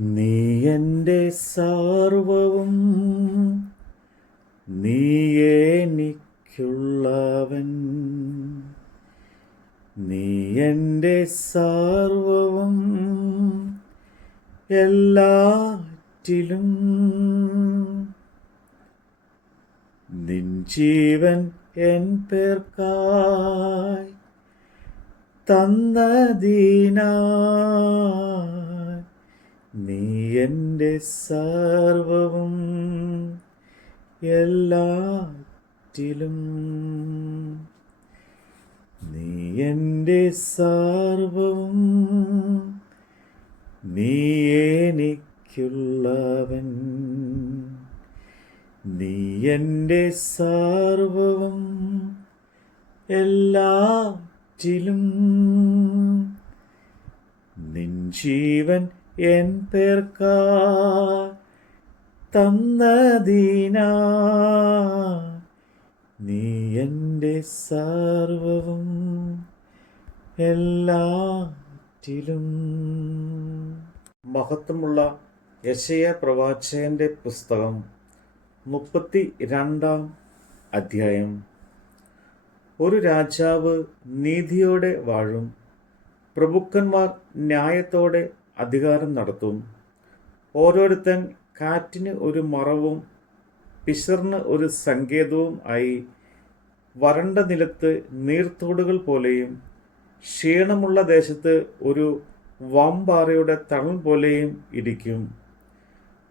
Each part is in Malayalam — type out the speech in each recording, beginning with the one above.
നീ എന്റെ സർവവും നീ എനിക്കുള്ളവൻ. നീ എന്റെ സർവവും എല്ലാറ്റിലും. നിൻ ജീവൻ എൻ പേർക്കായി തന്നതിനായി നീ എന്റെ സർവവും എല്ലാറ്റിലും. നീ എന്റെ സർവവും നീ എനിക്കുള്ളവൻ. നീ എന്റെ സർവവും എല്ലാറ്റിലും. നിൻ ജീവൻ എൻ പേർക്കാ തന്നതിനാ. നീ എന്റെ സർവവും എല്ലാറ്റിലും. മഹത്വമുള്ള യശയ പ്രവാചകന്റെ പുസ്തകം മുപ്പത്തി രണ്ടാം അധ്യായം. ഒരു രാജാവ് നീതിയോടെ വാഴും. പ്രഭുക്കന്മാർ ന്യായത്തോടെ അധികാരം നടത്തും. ഓരോരുത്തൻ കാറ്റിന് ഒരു മറവും പിശറിന് ഒരു സങ്കേതവും ആയി വരണ്ട നിലത്ത് നീർത്തോടുകൾ പോലെയും ക്ഷീണമുള്ള ദേശത്ത് ഒരു വമ്പാറയുടെ തണൽ പോലെയും ഇരിക്കും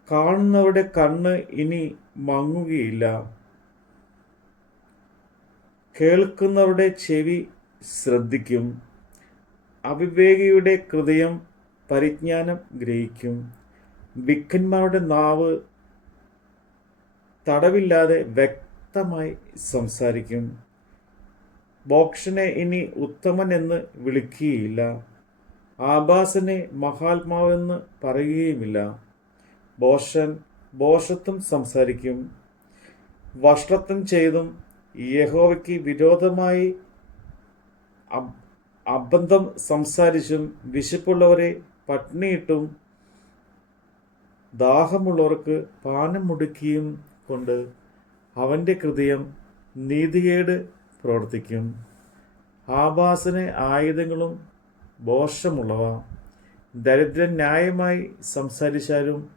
കാണുന്നവരുടെ കണ്ണ് ഇനി മങ്ങുകയില്ല. കേൾക്കുന്നവരുടെ ചെവി ശ്രദ്ധിക്കും. അവിവേകിയുടെ ഹൃദയം പരിജ്ഞാനം ഗ്രഹിക്കും. വിക്കന്മാരുടെ നാവ് തടവില്ലാതെ വ്യക്തമായി സംസാരിക്കും. ബോക്ഷനെ ഇനി ഉത്തമൻ എന്ന് വിളിക്കുകയില്ല. ആഭാസനെ മഹാത്മാവെന്ന് പറയുകയുമില്ല. ബോഷൻ ബോഷത്വം സംസാരിക്കും. വഷളത്വം ചെയ്തും യഹോവയ്ക്ക് വിരോധമായി അബന്ധം സംസാരിച്ചും വിശപ്പുള്ളവരെ പട്ടിണിയിട്ടും ദാഹമുള്ളവർക്ക് പാനം മുടുക്കിയും കൊണ്ട് അവന്റെ ഹൃദയം നീതികേട് പ്രവർത്തിക്കും. ആഭാസന ആയുധങ്ങളും ദോഷമുള്ളവ. ദരിദ്രൻ ന്യായമായി സംസാരിച്ചാലും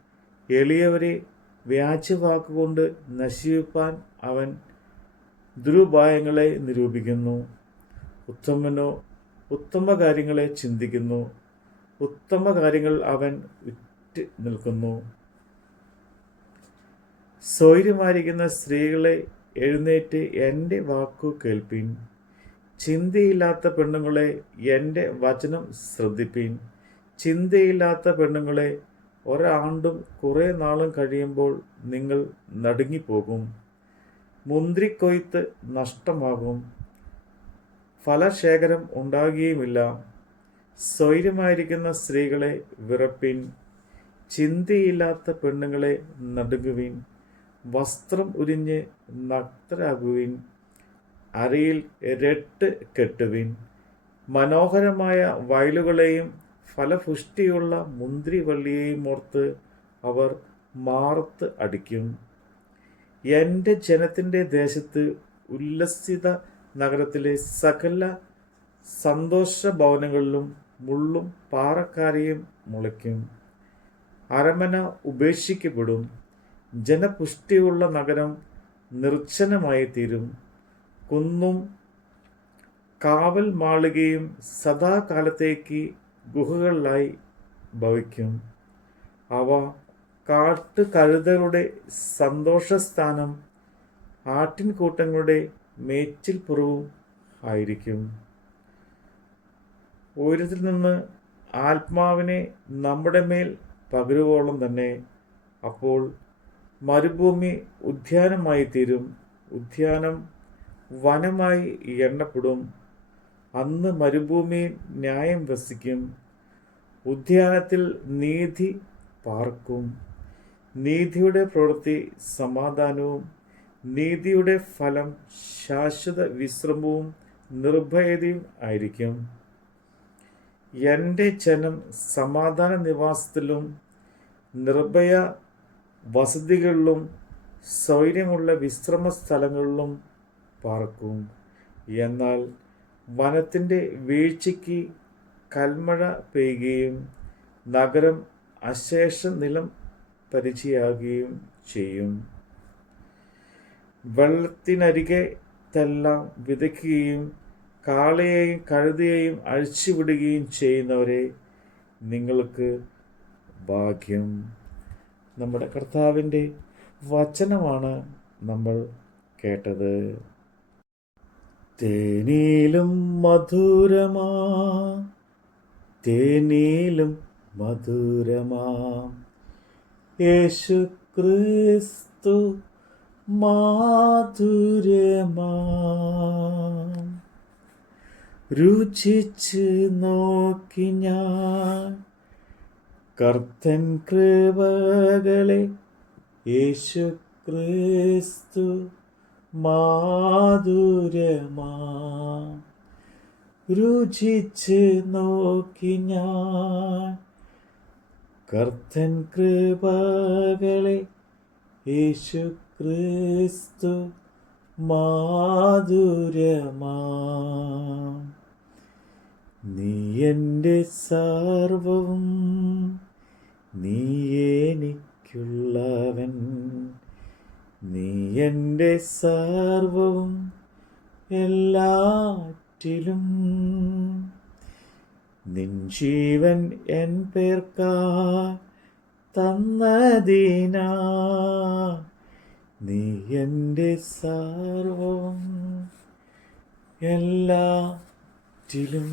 എളിയവരെ വ്യാജവാക്കുകൊണ്ട് നശിപ്പാൻ അവൻ ദുരുപായങ്ങളെ നിരൂപിക്കുന്നു. ഉത്തമനോ ഉത്തമ കാര്യങ്ങളെ ചിന്തിക്കുന്നു. ഉത്തമ കാര്യങ്ങൾ അവൻ ഉറ്റ് നിൽക്കുന്നു. സ്വൈര്യമായിരിക്കുന്ന സ്ത്രീകളെ എഴുന്നേറ്റ് എന്റെ വാക്കു കേൾപ്പിൻ. ചിന്തയില്ലാത്ത പെണ്ണുങ്ങളെ എന്റെ വചനം ശ്രദ്ധിപ്പിൻ. ചിന്തയില്ലാത്ത പെണ്ണുങ്ങളെ ഒരാണ്ടും കുറേ നാളും കഴിയുമ്പോൾ നിങ്ങൾ നടുങ്ങിപ്പോകും. മുന്തിരിക്കൊയ്ത്ത് നഷ്ടമാകും. ഫലശേഖരം ഉണ്ടാകുകയുമില്ല. സ്വൈര്യമായിരിക്കുന്ന സ്ത്രീകളെ വിറപ്പിൻ ചിന്തയില്ലാത്ത പെണ്ണുങ്ങളെ നടുങ്ങുവിൻ വസ്ത്രം ഉരിഞ്ഞ് നഗ്നരാകുവിൻ അരയിൽ രട്ട് കെട്ടുവിൻ മനോഹരമായ വയലുകളെയും ഫലപുഷ്ടിയുള്ള മുന്തിരിവള്ളിയെയും ഓർത്ത് അവർ മാറത്ത് അടിക്കും. എന്റെ ജനത്തിന്റെ ദേശത്ത് ഉല്ലസിത നഗരത്തിലെ സകല സന്തോഷ ഭവനങ്ങളിലും മുള്ളും പാറക്കാരെയും മുളയ്ക്കും. അരമന ഉപേക്ഷിക്കപ്പെടും. ജനപുഷ്ടിയുള്ള നഗരം നിർജനമായി തീരും കുന്നും കാവൽ മാളികയും സദാകാലത്തേക്ക് ഗുഹകളിലായി ഭവിക്കും. അവ കാട്ടുകഴുതകളുടെ സന്തോഷസ്ഥാനം ആട്ടിൻകൂട്ടങ്ങളുടെ മേച്ചിൽപ്പുറവും ആയിരിക്കും. ഉയരത്തിൽ നിന്ന് ആത്മാവിനെ നമ്മുടെ മേൽ പകരുവോളം തന്നെ അപ്പോൾ മരുഭൂമി ഉദ്യാനമായി തീരും ഉദ്യാനം വനമായി എണ്ണപ്പെടും. അന്ന് മരുഭൂമി ന്യായം വസിക്കും. ഉദ്യാനത്തിൽ നീതി പാർക്കും. നീതിയുടെ പ്രവൃത്തി സമാധാനവും നീതിയുടെ ഫലം ശാശ്വത വിശ്രമവും നിർഭയതയും ആയിരിക്കും. എന്റെ ജനം സമാധാന നിവാസത്തിലും നിർഭയ വസതികളിലും സൗകര്യമുള്ള വിശ്രമ സ്ഥലങ്ങളിലും പാർക്കും. എന്നാൽ വനത്തിന്റെ വീഴ്ചയ്ക്ക് കൽമഴ പെയ്യുകയും നഗരം അശേഷ നിലം പരിചയാകുകയും ചെയ്യും. വെള്ളത്തിനരികെ തെല്ലാം വിതയ്ക്കുകയും കാളയെയും കഴുതയെയും അഴിച്ചുവിടുകയും ചെയ്യുന്നവരെ നിങ്ങൾക്ക് ഭാഗ്യം. നമ്മുടെ കർത്താവിന്റെ വചനമാണ് നമ്മൾ കേട്ടത്. തേനീലും മധുരമാ തേനീലും മധുരമാ. യേശു ക്രിസ്തു മാധുരമാം രുചിച്ച് നോക്കി ഞാൻ. കർത്തൻ കൃപകളെ യേശു ക്രിസ്തു മാധുരമാ. രുചിച്ച് നോക്കി ഞാൻ. കർത്തൻ കൃപകളെ യേശു ക്രിസ്തു മാധുരമാ. നീ എന്റെ സർവവും നീ എനിക്കുള്ളവൻ. നീ എന്റെ സർവവും എല്ലാറ്റിലും. നിൻ ജീവൻ എൻ പേർക്കാ തന്നതിനാ. നീ എന്റെ സർവം കാറ്റിലും